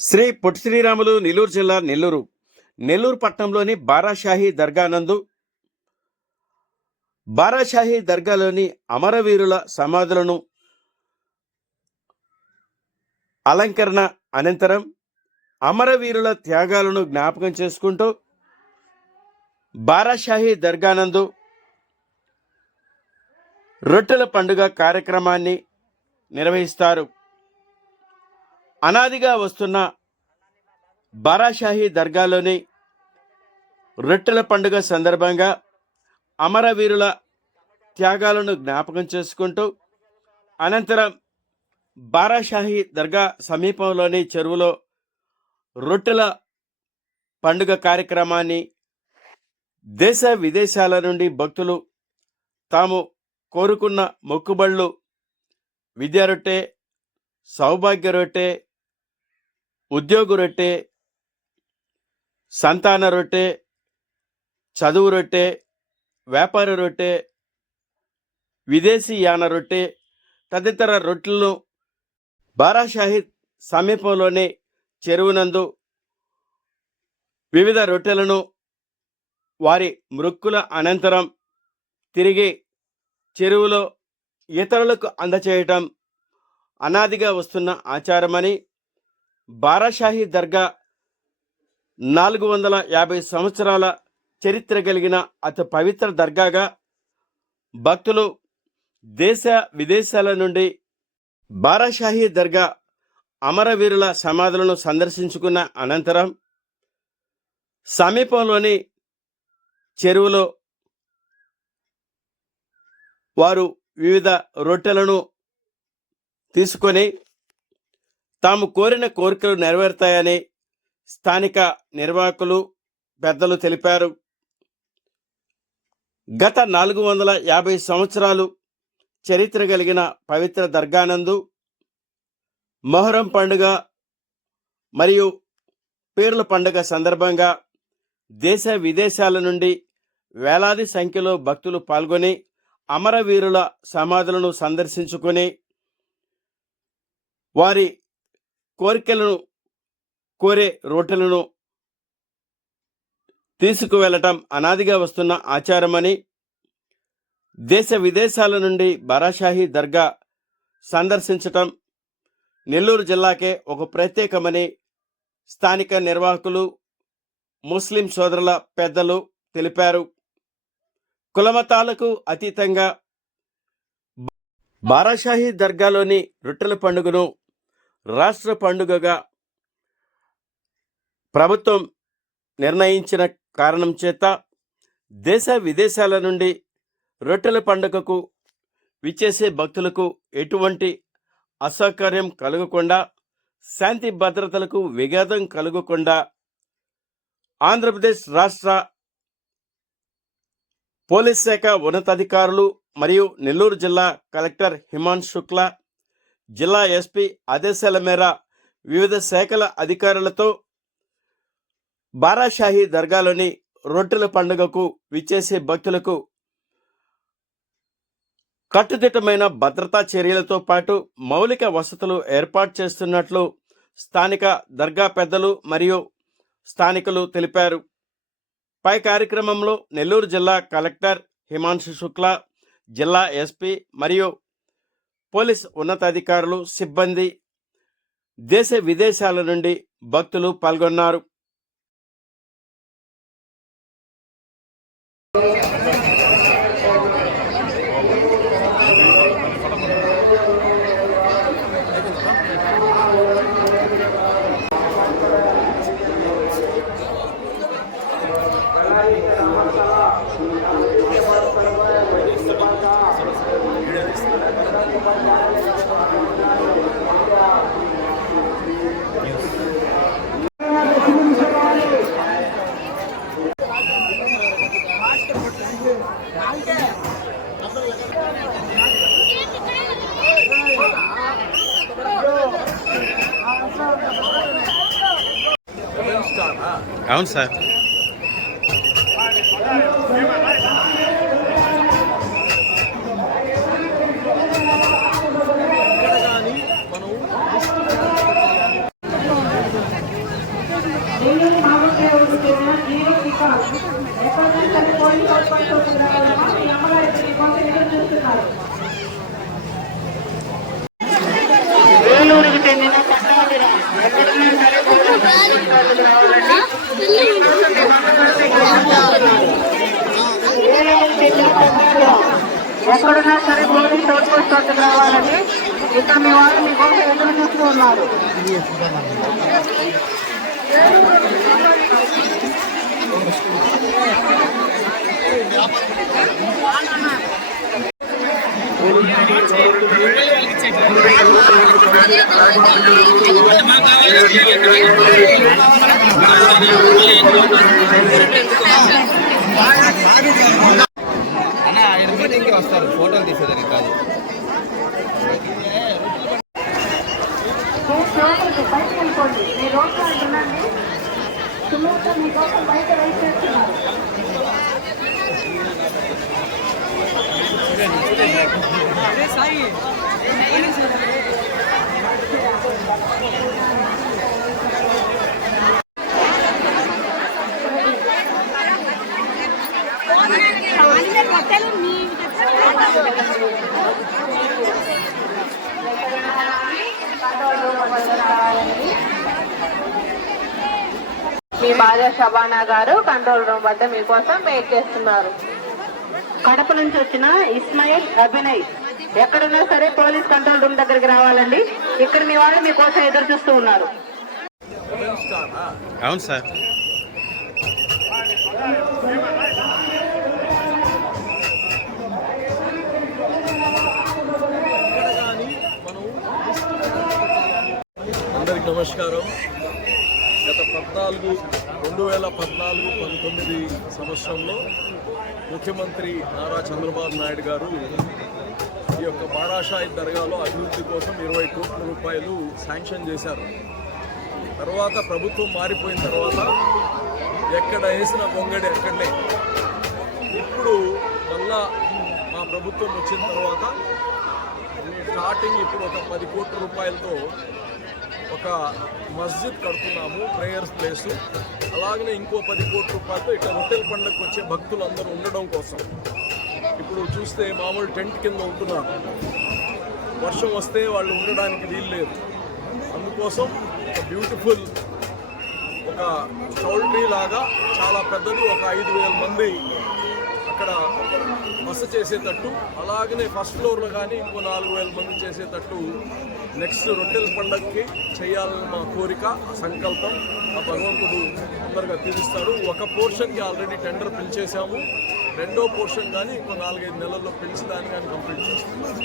శ్రీ పొట్టి శ్రీరాములు నెల్లూరు జిల్లా నెల్లూరు పట్టణంలోని బారాషాహి దర్గా నందు బారాషాహి దర్గాలోని అమరవీరుల సమాధులను అలంకరణ అనంతరం అమరవీరుల త్యాగాలను జ్ఞాపకం చేసుకుంటూ బారాషాహి దర్గా నందు రొట్టెల పండుగ కార్యక్రమాన్ని నిర్వహిస్తారు. అనాదిగా వస్తున్న బారాషాహి దర్గాలోని రొట్టెల పండుగ సందర్భంగా అమరవీరుల త్యాగాలను జ్ఞాపకం చేసుకుంటూ అనంతరం బారాషాహి దర్గా సమీపంలోని చెరువులో రొట్టెల పండుగ కార్యక్రమాన్ని దేశ విదేశాల నుండి భక్తులు తాము కోరుకున్న మొక్కుబళ్ళు విద్యా రొట్టె, సౌభాగ్య రొట్టె, ఉద్యోగ రొట్టె, సంతాన రొట్టె, చదువు రొట్టె, వ్యాపార రొట్టె, విదేశీ యాన రొట్టె తదితర రొట్టెలను బారాషాహి సమీపంలోని చెరువునందు వివిధ రొట్టెలను వారి మృక్కుల అనంతరం తిరిగి చెరువులో ఇతరులకు అందచేయటం అనాదిగా వస్తున్న ఆచారమని, బారాషాహి దర్గా 450 సంవత్సరాల చరిత్ర కలిగిన అతి పవిత్ర దర్గాగా భక్తులు దేశ విదేశాల నుండి బారాషాహి దర్గా అమరవీరుల సమాధులను సందర్శించుకున్న అనంతరం సమీపంలోని చెరువులో వారు వివిధ రొట్టెలను తీసుకొని తాము కోరిన కోరికలు నెరవేరుతాయని స్థానిక నిర్వాహకులు పెద్దలు తెలిపారు. గత 450 సంవత్సరాలు చరిత్ర కలిగిన పవిత్ర దర్గానందు మొహరం పండుగ మరియు పీర్ల పండుగ సందర్భంగా దేశ విదేశాల నుండి వేలాది సంఖ్యలో భక్తులు పాల్గొని అమరవీరుల సమాధులను సందర్శించుకొని వారి కోరికలను కోరే రొట్టెలను తీసుకువెళ్ళటం అనాదిగా వస్తున్న ఆచారమని, దేశ విదేశాల నుండి బారాషాహి దర్గా సందర్శించటం నెల్లూరు జిల్లాకే ఒక ప్రత్యేకమని స్థానిక నిర్వాహకులు, ముస్లిం సోదరుల పెద్దలు తెలిపారు. కులమతాలకు అతీతంగా బారాషాహి దర్గాలోని రొట్టెల పండుగను రాష్ట్ర పండుగగా ప్రభుత్వం నిర్ణయించిన కారణం చేత దేశ విదేశాల నుండి రొట్టెల పండుగకు విచ్చేసే భక్తులకు ఎటువంటి అసౌకర్యం కలగకుండా, శాంతి భద్రతలకు విఘాతం కలగకుండా ఆంధ్రప్రదేశ్ రాష్ట్ర పోలీస్ శాఖ ఉన్నతాధికారులు మరియు నెల్లూరు జిల్లా కలెక్టర్ హిమాంశు శుక్లా, జిల్లా ఎస్పీ ఆదేశాల మేర వివిధ శాఖల అధికారులతో బారాషాహి దర్గాలోని రొట్టెల పండుగకు విచ్చేసే భక్తులకు కట్టుదిట్టమైన భద్రతా చర్యలతో పాటు మౌలిక వసతులు ఏర్పాటు చేస్తున్నట్లు స్థానిక దర్గా పెద్దలు మరియు స్థానికులు తెలిపారు. పై కార్యక్రమంలో నెల్లూరు జిల్లా కలెక్టర్ హిమాంశు శుక్లా, జిల్లా ఎస్పీ మరియు పోలీస్ ఉన్నతాధికారులు, సిబ్బంది, దేశ విదేశాల నుండి భక్తులు పాల్గొన్నారు. అవును సార్. సరే పోలీస్ అవుట్ పోస్ట్ వద్దకు రావాలని ఇక్కడ మీ వాళ్ళు మీకోసం ఎదురు చూస్తూ ఉన్నారు. వస్తారు ఫోటోలు తీసేదానికి కాదు. బయట వెళ్ళిపోండి, మీ రోడ్ కార్డు ఉండండి. సుమోతో మీకోసం బయట వెయిట్ చేస్తున్నారు. మీ భార్య శబానా గారు కంట్రోల్ రూమ్ వద్ద మీకోసం వెయిట్ చేస్తున్నారు. కడప నుంచి వచ్చిన ఇస్మాయిల్ అభినయ్ ఎక్కడున్నా సరే పోలీస్ కంట్రోల్ రూమ్ దగ్గరికి రావాలండి. ఇక్కడ మీ వాళ్ళు మీకోసం ఎదురు చూస్తూ ఉన్నారు. అవును సార్. అందరికి నమస్కారం. గత 2014-19 సంవత్సరంలో ముఖ్యమంత్రి నారా చంద్రబాబు నాయుడు గారు ఈ యొక్క బారాషాయి దర్గాలో అభివృద్ధి కోసం 20 కోట్ల రూపాయలు శాంక్షన్ చేశారు. తర్వాత ప్రభుత్వం మారిపోయిన తర్వాత ఎక్కడ వేసిన బొంగడి ఎక్కడలే. ఇప్పుడు మళ్ళా మా ప్రభుత్వం వచ్చిన తర్వాత స్టార్టింగ్ ఇప్పుడు ఒక 10 కోట్ల రూపాయలతో ఒక మస్జిద్ కడుతున్నాము, ప్రేయర్స్ ప్లేసు. అలాగనే ఇంకో 10 కోట్ల రూపాయలతో ఇట్లా రొట్టెల పండుగకు వచ్చే భక్తులందరూ ఉండడం కోసం. ఇప్పుడు చూస్తే మామూలు టెంట్ కింద ఉంటున్నారు. వర్షం వస్తే వాళ్ళు ఉండడానికి వీలు లేదు. అందుకోసం ఒక బ్యూటిఫుల్ ఒక చౌల్ట్రీ లాగా చాలా పెద్దది, ఒక 5,000 మంది అక్కడ బస చేసేటట్టు, అలాగనే ఫస్ట్ ఫ్లోర్లో కానీ ఇంకో 4,000 మంది చేసేటట్టు నెక్స్ట్ రొట్టెల పండుగకి చేయాలని మా కోరిక, సంకల్పం. ఆ భగవంతుడు తొందరగా తీరుస్తాడు. ఒక పోర్షన్కి ఆల్రెడీ టెండర్ పిలిచేసాము. రెండో పోర్షన్ కానీ ఇంకో 4-5 నెలల్లో పిలిచి దాన్ని కానీ కంప్లీట్ చేస్తున్నాం.